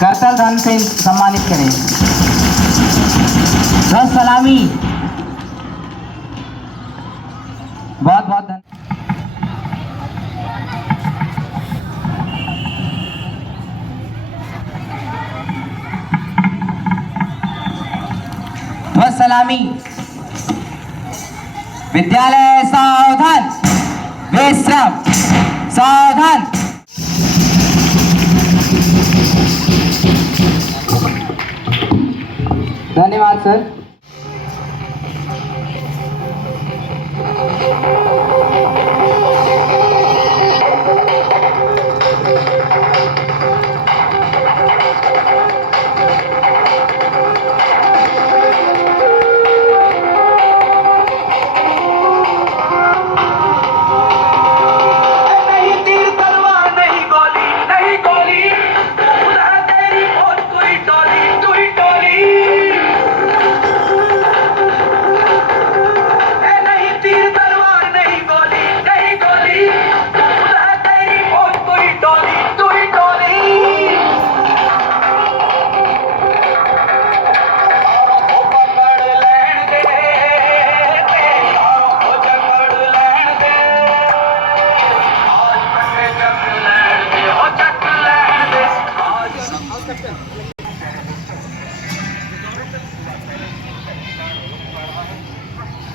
करतल धन से सम्मानित करें। ध्वज सलामी। बहुत बहुत धन्यवाद। ध्वज सलामी। विद्यालय सावधान, विश्राम, सावधान। धन्यवाद सर।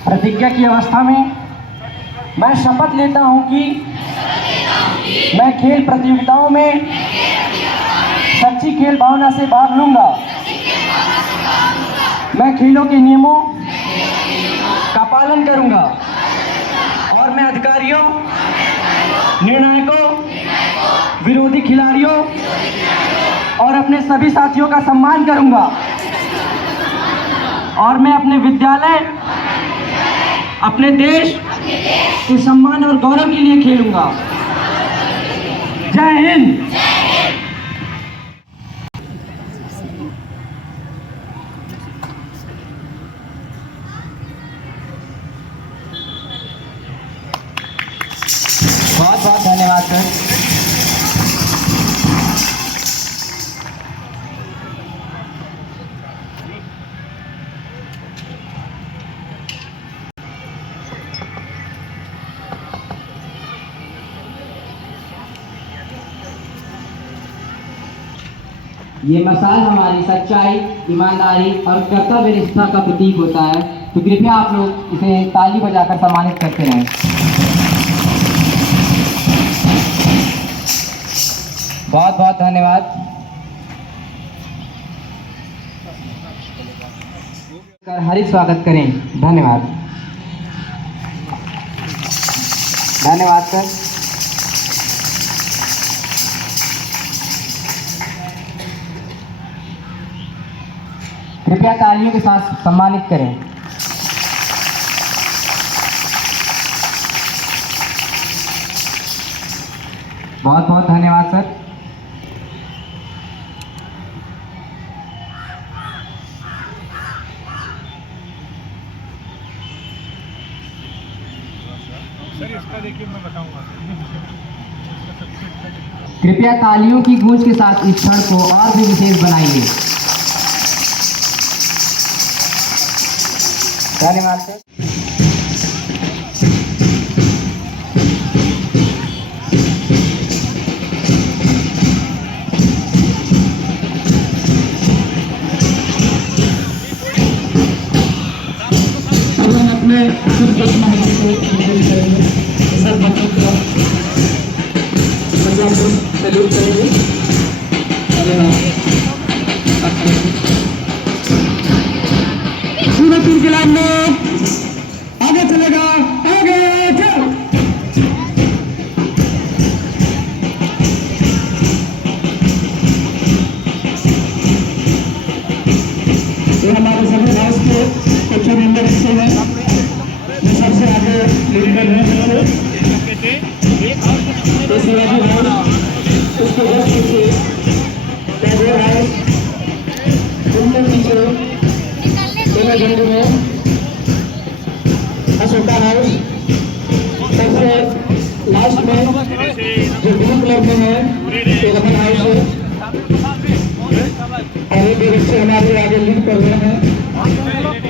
प्रतिज्ञा की अवस्था में मैं शपथ लेता हूं कि मैं खेल प्रतियोगिताओं में सच्ची खेल भावना से भाग लूंगा। मैं खेलों के नियमों का पालन करूंगा और मैं अधिकारियों, निर्णायकों, विरोधी खिलाड़ियों और अपने सभी साथियों का सम्मान करूंगा और मैं अपने विद्यालय, अपने देश के सम्मान और गौरव के लिए खेलूंगा। जय हिंद। बहुत बहुत धन्यवाद सर। ये मसाल हमारी सच्चाई, ईमानदारी और कर्तव्य निष्ठा का प्रतीक होता है, तो कृपया आप लोग इसे ताली बजाकर सम्मानित करते रहें। बहुत बहुत धन्यवाद। हार्दिक स्वागत करें। धन्यवाद। धन्यवाद सर। कृपया तालियों के साथ सम्मानित करें। बहुत बहुत धन्यवाद सर। सर इसका देखिए मैं बताऊंगा। कृपया तालियों की गूंज के साथ इस क्षण को और भी विशेष बनाइए। धन्यवाद सर। फिर कुछ महत्व से विजिट करेंगे। सब बच्चों को मतलब सैल्यूट करेंगे। पूरे टीम के लाइन में आगे चलेगा, आगे चल। ये हमारे सभी हाउस के कुछ मेंबर हिस्से हैं जो सबसे आगे लीड कर रहे हैं। तो शिवाजी हाउस, उसके जस्ट पीछे टैगोर हाउस, उनके पीछे तेलर गंज में अशोका हाउस, सबसे लास्ट में जो ब्लू कलर में है तो रमन हाउस है। और एक बच्चे हमारे आगे लीड कर रहे हैं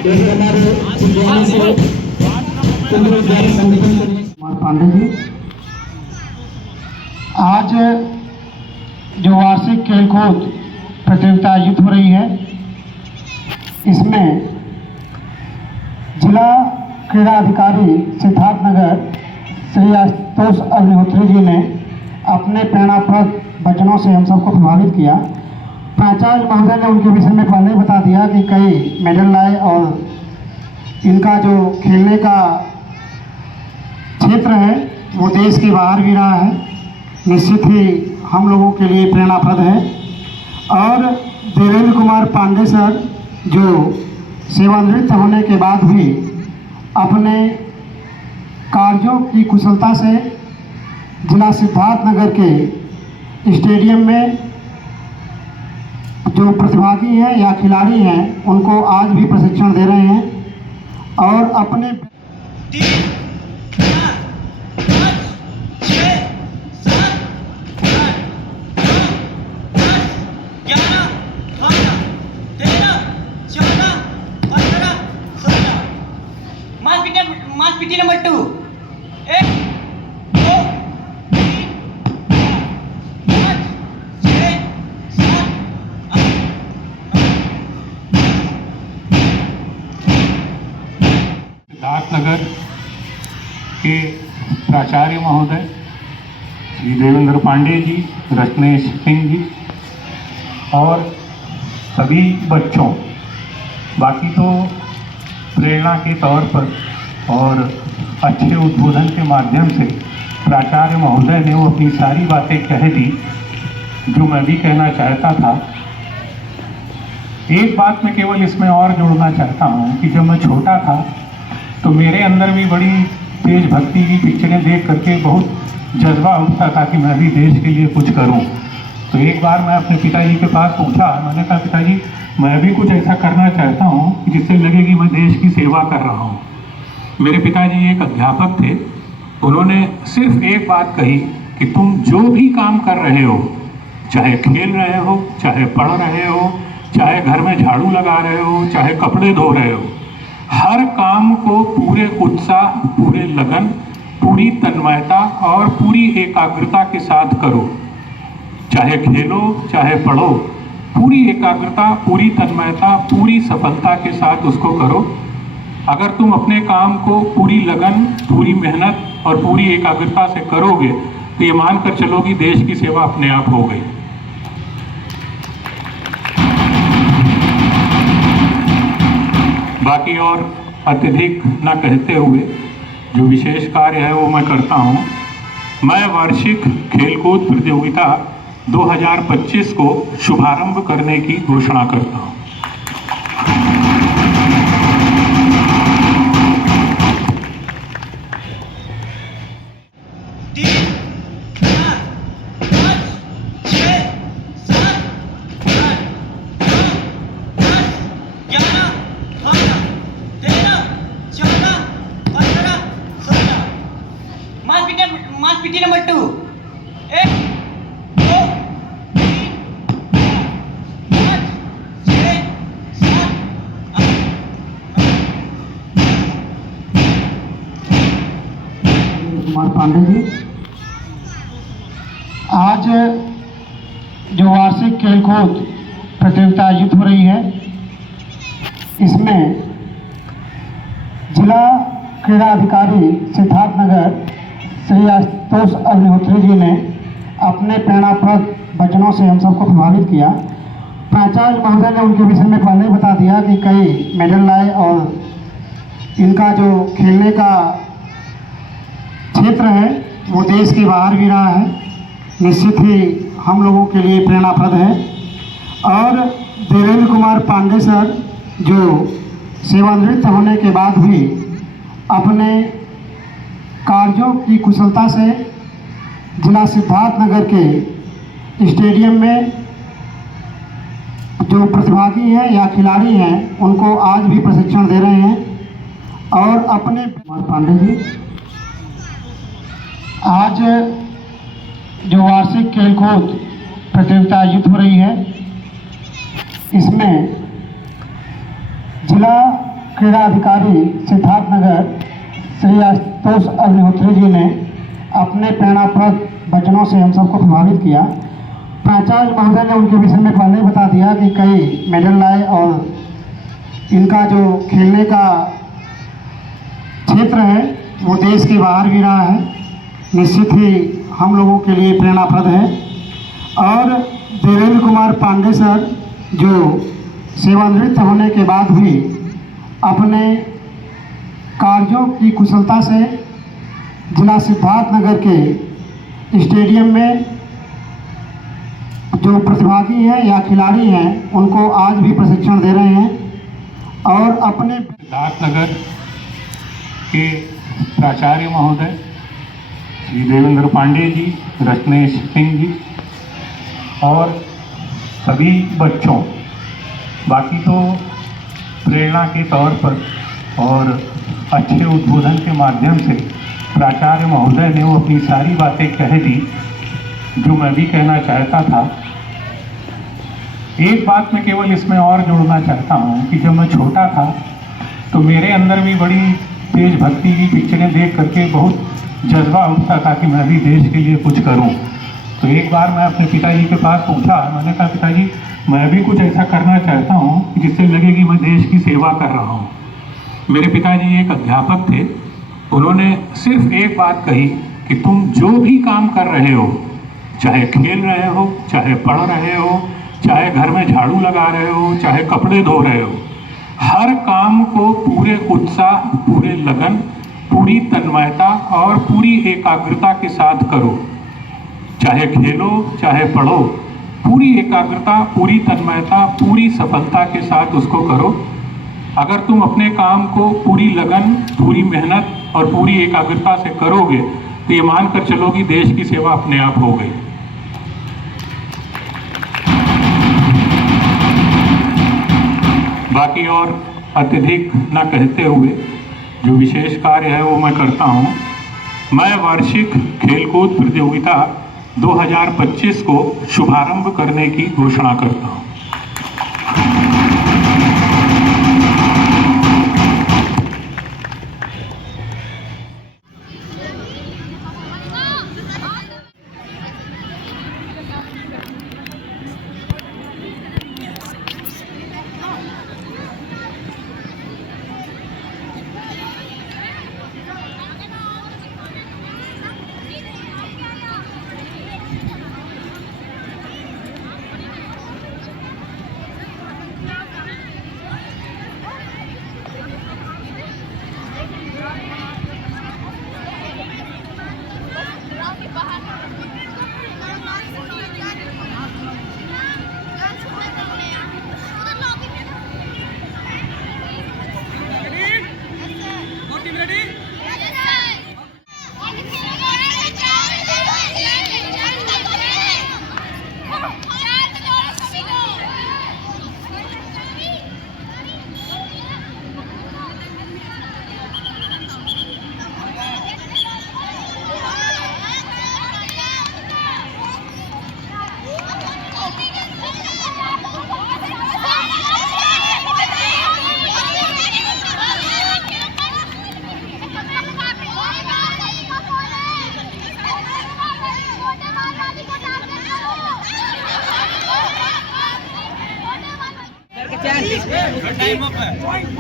जैसे हमारे विद्यालय से केंद्रीय विद्यालय संगठन के कुमार पांडे जी। आज जो वार्षिक खेलकूद प्रतियोगिता आयोजित हो रही है, इसमें जिला क्रीड़ा अधिकारी सिद्धार्थनगर श्री आशुतोष अग्निहोत्री जी ने अपने प्रेरणाप्रद वचनों से हम सबको प्रभावित किया। प्राचार्य महोदय ने उनके विषय में पहले ही बता दिया कि कई मेडल लाए और इनका जो खेलने का क्षेत्र है वो देश के बाहर भी रहा है। निश्चित ही हम लोगों के लिए प्रेरणाप्रद है। और देवेंद्र कुमार पांडे सर जो सेवानिवृत्त होने के बाद भी अपने कार्यों की कुशलता से जिला सिद्धार्थनगर के स्टेडियम में जो प्रतिभागी हैं या खिलाड़ी हैं उनको आज भी प्रशिक्षण दे रहे हैं और अपने 3, 4, 5, 6, 7, 8, 9, 10, 11, 12, 13, 14, 15, 16। मास पीटी नंबर 2। 1, 2, 3, 4, 5, 6, 7, 8, 9। सिद्धार्थनगर के प्राचार्य महोदय श्री देवेंद्र पांडे जी, रत्नेश सिंह जी और सभी बच्चों, बाकी तो प्रेरणा के तौर पर और अच्छे उद्बोधन के माध्यम से प्राचार्य महोदय ने वो अपनी सारी बातें कह दी जो मैं भी कहना चाहता था। एक बात मैं केवल इसमें और जोड़ना चाहता हूँ कि जब मैं छोटा था तो मेरे अंदर भी बड़ी तेज भक्ति की पिक्चरें देख करके बहुत जज्बा उठता था कि मैं भी देश के लिए कुछ करूं। तो एक बार मैं अपने पिताजी के पास पूछा, मैंने कहा पिताजी मैं भी कुछ ऐसा करना चाहता हूं कि जिससे लगे कि मैं देश की सेवा कर रहा हूं। मेरे पिताजी एक अध्यापक थे, उन्होंने सिर्फ एक बात कही कि तुम जो भी काम कर रहे हो, चाहे खेल रहे हो, चाहे पढ़ रहे हो, चाहे घर में झाड़ू लगा रहे हो, चाहे कपड़े धो रहे हो, हर काम को पूरे उत्साह, पूरे लगन, पूरी तन्मयता और पूरी एकाग्रता के साथ करो। चाहे खेलो, चाहे पढ़ो, पूरी एकाग्रता, पूरी तन्मयता, पूरी सफलता के साथ उसको करो। अगर तुम अपने काम को पूरी लगन, पूरी मेहनत और पूरी एकाग्रता से करोगे तो ये मानकर चलो कि देश की सेवा अपने आप हो गई। बाकी और अत्यधिक न कहते हुए जो विशेष कार्य है वो मैं करता हूँ। मैं वार्षिक खेलकूद प्रतियोगिता 2025 को शुभारंभ करने की घोषणा करता हूँ। मास पीटी नंबर 2। 1, 2, 3, 4, 5, 6, 7, 8, 9। कुमार पांडे जी। आज जो वार्षिक खेलकूद प्रतियोगिता आयोजित हो रही है, इसमें जिला क्रीड़ा अधिकारी सिद्धार्थ नगर श्री आशुतोष अग्निहोत्री जी ने अपने प्रेरणाप्रद वचनों से हम सबको प्रभावित किया। प्राचार्य महोदय ने उनके विषय में पहले ही बता दिया कि कई मेडल लाए और इनका जो खेलने का क्षेत्र है वो देश के बाहर भी रहा है। निश्चित ही हम लोगों के लिए प्रेरणाप्रद है। और देवेंद्र कुमार पांडे सर जो सेवानिवृत्त होने के बाद भी अपने कार्यों की कुशलता से जिला सिद्धार्थनगर के स्टेडियम में जो प्रतिभागी हैं या खिलाड़ी हैं उनको आज भी प्रशिक्षण दे रहे हैं। और अपने कुमार पांडे जी आज जो वार्षिक खेलकूद प्रतियोगिता आयोजित हो रही है इसमें जिला क्रीड़ा अधिकारी सिद्धार्थनगर श्री आशुतोष अग्निहोत्री जी ने अपने प्रेरणाप्रद वचनों से हम सबको प्रभावित किया। प्राचार्य महोदय ने उनके विषय में पहले ही बता दिया कि कई मेडल लाए और इनका जो खेलने का क्षेत्र है वो देश के बाहर भी रहा है। निश्चित ही हम लोगों के लिए प्रेरणाप्रद है। और देवेंद्र कुमार पांडे सर जो सेवानिवृत्त होने के बाद भी अपने कार्यों की कुशलता से जिला सिद्धार्थनगर के स्टेडियम में जो प्रतिभागी हैं या खिलाड़ी हैं उनको आज भी प्रशिक्षण दे रहे हैं। और अपने सिद्धार्थनगर के प्राचार्य महोदय श्री देवेंद्र पांडे जी, रत्नेश सिंह जी और सभी बच्चों, बाकी तो प्रेरणा के तौर पर और अच्छे उद्बोधन के माध्यम से प्राचार्य महोदय ने वो अपनी सारी बातें कह दी जो मैं भी कहना चाहता था। एक बात मैं केवल इसमें और जोड़ना चाहता हूँ कि जब मैं छोटा था तो मेरे अंदर भी बड़ी तेज भक्ति की पिक्चरें देख करके बहुत जज्बा उठता था कि मैं भी देश के लिए कुछ करूँ। तो एक बार मैं अपने पिताजी के पास पूछा, मैंने कहा पिताजी मैं भी कुछ ऐसा करना चाहता हूँ जिससे लगे कि मैं देश की सेवा कर रहा हूँ। मेरे पिताजी एक अध्यापक थे, उन्होंने सिर्फ एक बात कही कि तुम जो भी काम कर रहे हो, चाहे खेल रहे हो, चाहे पढ़ रहे हो, चाहे घर में झाड़ू लगा रहे हो, चाहे कपड़े धो रहे हो, हर काम को पूरे उत्साह, पूरे लगन, पूरी तन्मयता और पूरी एकाग्रता के साथ करो। चाहे खेलो, चाहे पढ़ो, पूरी एकाग्रता, पूरी तन्मयता, पूरी सफलता के साथ उसको करो। अगर तुम अपने काम को पूरी लगन, पूरी मेहनत और पूरी एकाग्रता से करोगे तो ये मानकर चलो कि देश की सेवा अपने आप हो गई। बाकी और अत्यधिक न कहते हुए जो विशेष कार्य है वो मैं करता हूँ। मैं वार्षिक खेलकूद प्रतियोगिता 2025 को शुभारंभ करने की घोषणा करता हूँ।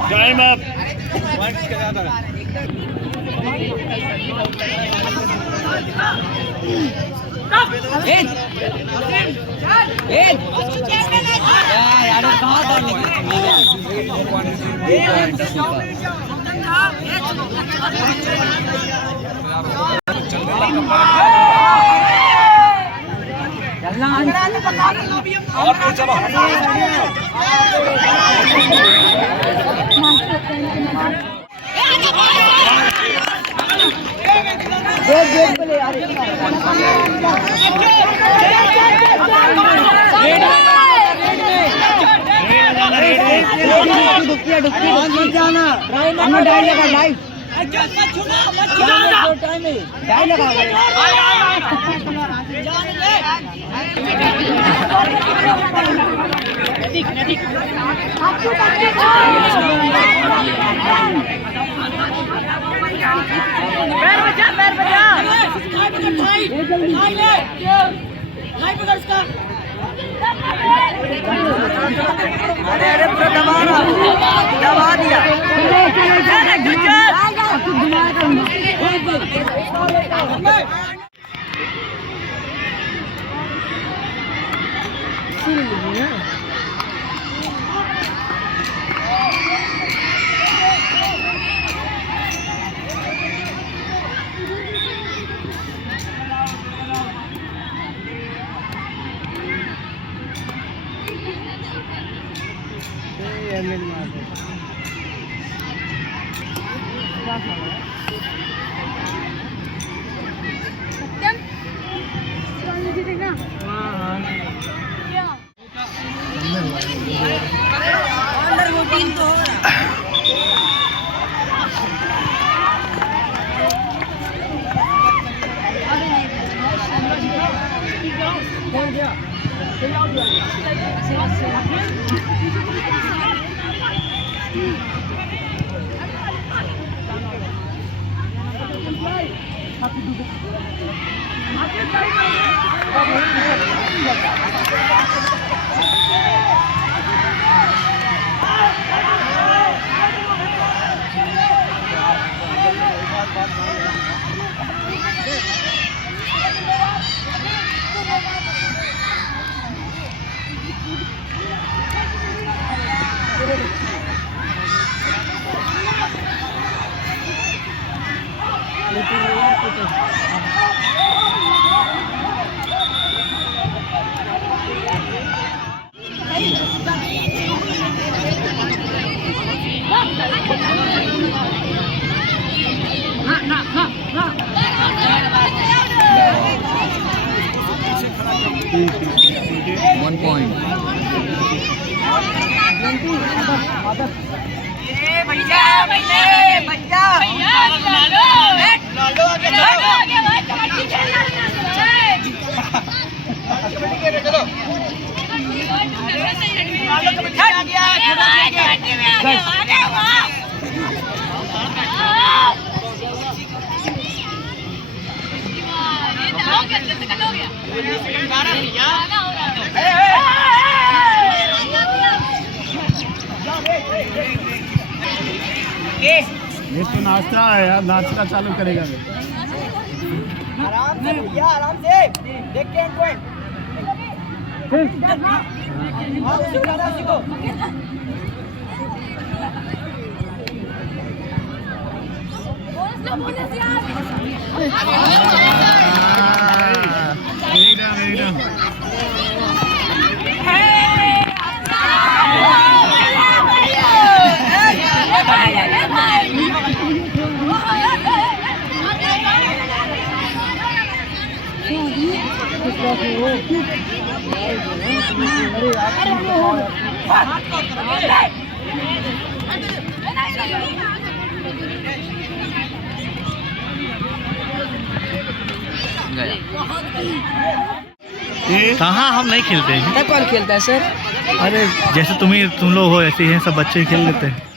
टाइम अप ये तो नाश्ता है यार, नाश्ता चालू करेगा। आराम से भैया, आराम से देख के एंड पॉइंट। हाँ, सीखो। कहाँ हम नहीं खेलते हैं। कौन खेलता है सर? अरे जैसे तुम लोग हो ऐसे ही सब बच्चे खेल लेते हैं।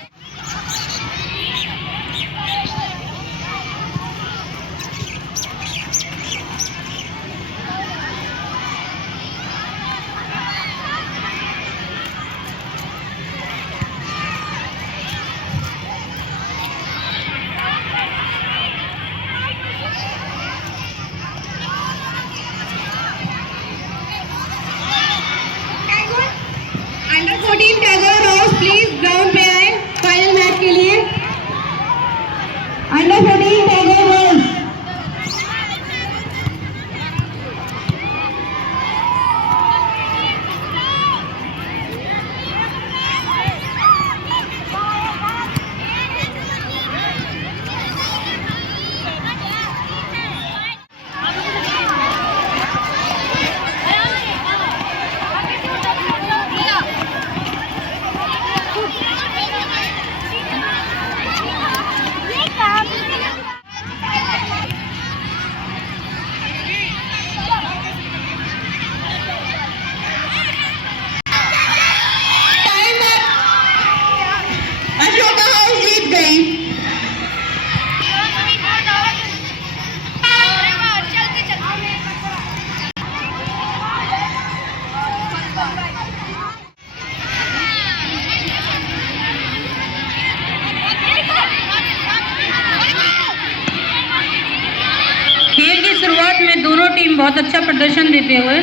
टीम बहुत अच्छा प्रदर्शन देते हुए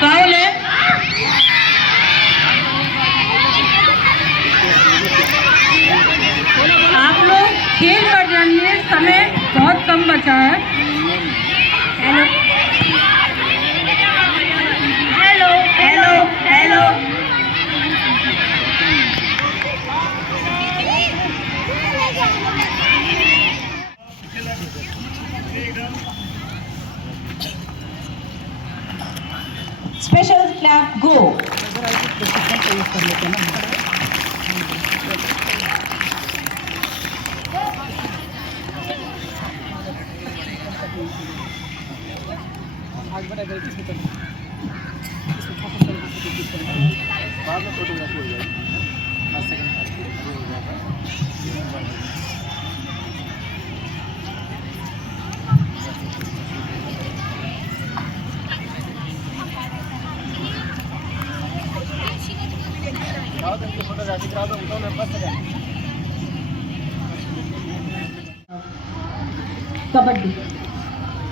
फाउल है। आप लोग खेल पर जानिए, समय बहुत कम बचा है। Hello hello hello hello special clap go. Kabaddi,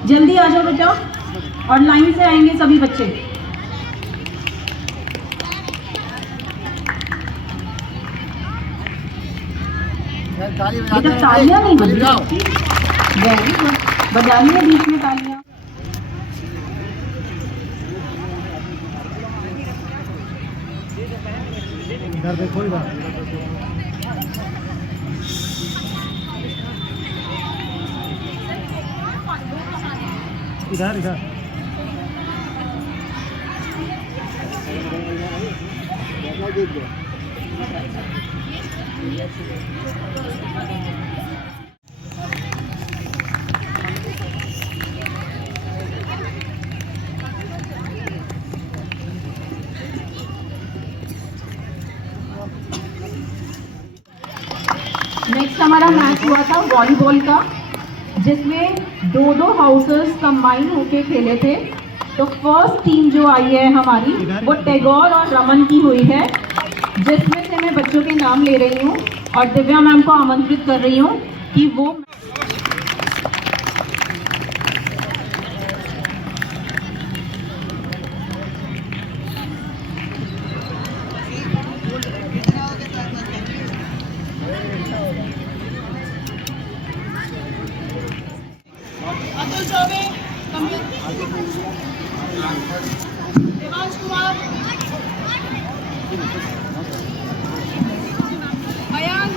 जल्दी आ जाओ बेटा और लाइन से आएंगे सभी बच्चे। बेटा तालियां नहीं बजाओ, वेरी गुड, बजाइए बीच में तालियां। इधर देखो, इधर इधर इधर नेक्स्ट हमारा मैच हुआ था वॉलीबॉल का, जिसमें दो हाउसेस कंबाइन होके खेले थे। तो फर्स्ट टीम जो आई है हमारी वो टैगोर और रमन की हुई है, जिसमें से मैं बच्चों के नाम ले रही हूँ और दिव्या मैम को आमंत्रित कर रही हूँ कि वो अतुल चौबे, देवांश कुमार, मयंक,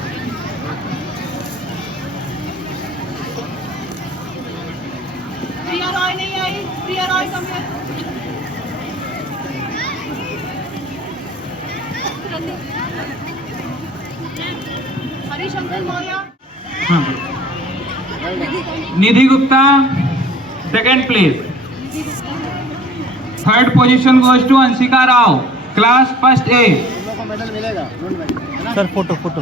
प्रिया रॉय नहीं आई, प्रिया रॉय कमियत, Harishankar Maurya, Nidhi Gupta second place. Third position goes to Anshika Rao, class first A. Medal मिलेगा सर फोटो फोटो।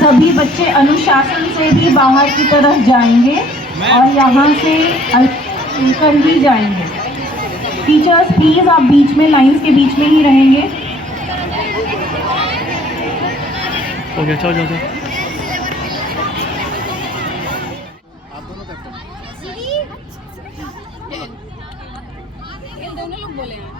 सभी बच्चे अनुशासन से भी बाहर की तरफ जाएंगे और यहाँ से कर ही जाएंगे। टीचर्स प्लीज आप बीच में लाइंस के बीच में ही रहेंगे। हो गया, चलो जाओ। दोनों लोग बोले हैं।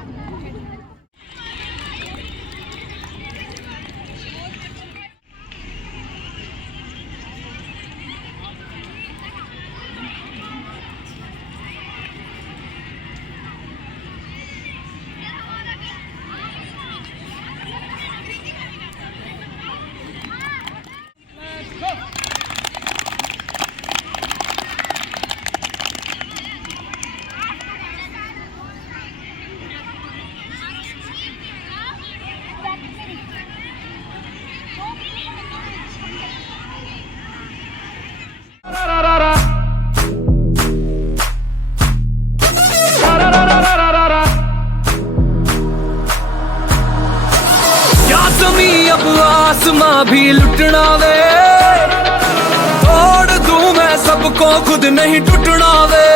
आसमां भी लुटना वे, तोड़ दूं मैं सबको खुद नहीं टूटना वे।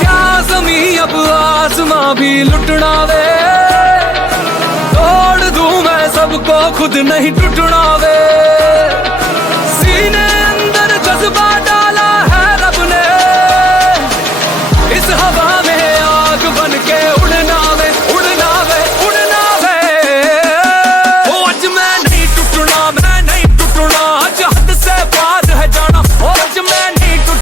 क्या ज़मीं अब आसमां भी लुटना वे, तोड़ दूं मैं सबको खुद नहीं टूटना वे।